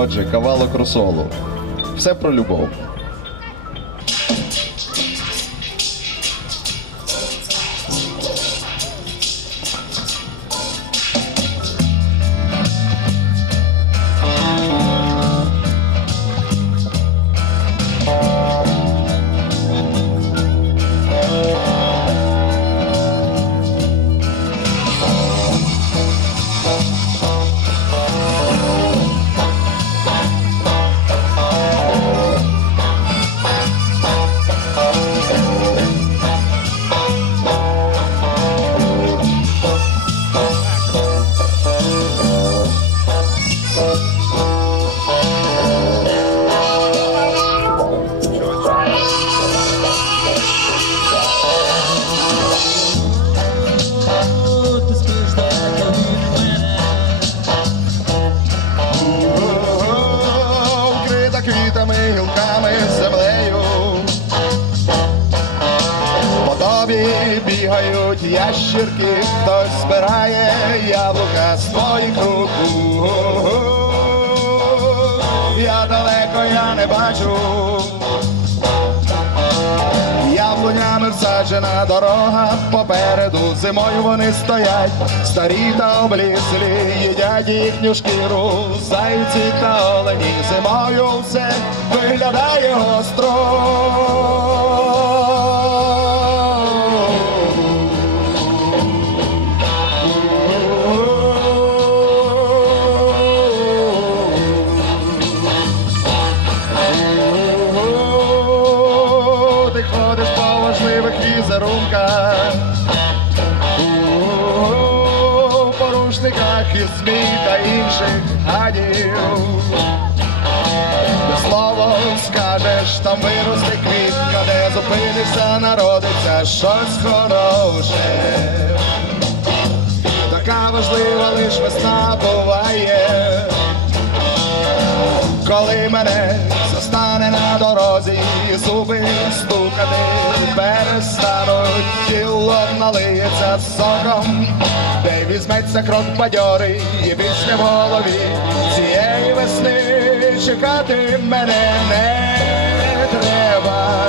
Отже, кавалок росолу. Все про любов. Бігають ящірки, хтось збирає яблука з твоїх рук. Я далеко, я не бачу. Яблунями всаджена дорога попереду зимою вони стоять, старі та обліслі, їдять їхню шкіру, зайці та олені, зимою все виглядає остро. Інших гадів. Де слово скажеш, там виросте квітка, де зупинишся, народиться щось хороше. Така важлива лиш весна буває коли мене застане на дорозі, зуби стукати перестануть, тіло налиється соком, візьметься крок бадьорий і пісня в голові цієї весни чекати мене не треба.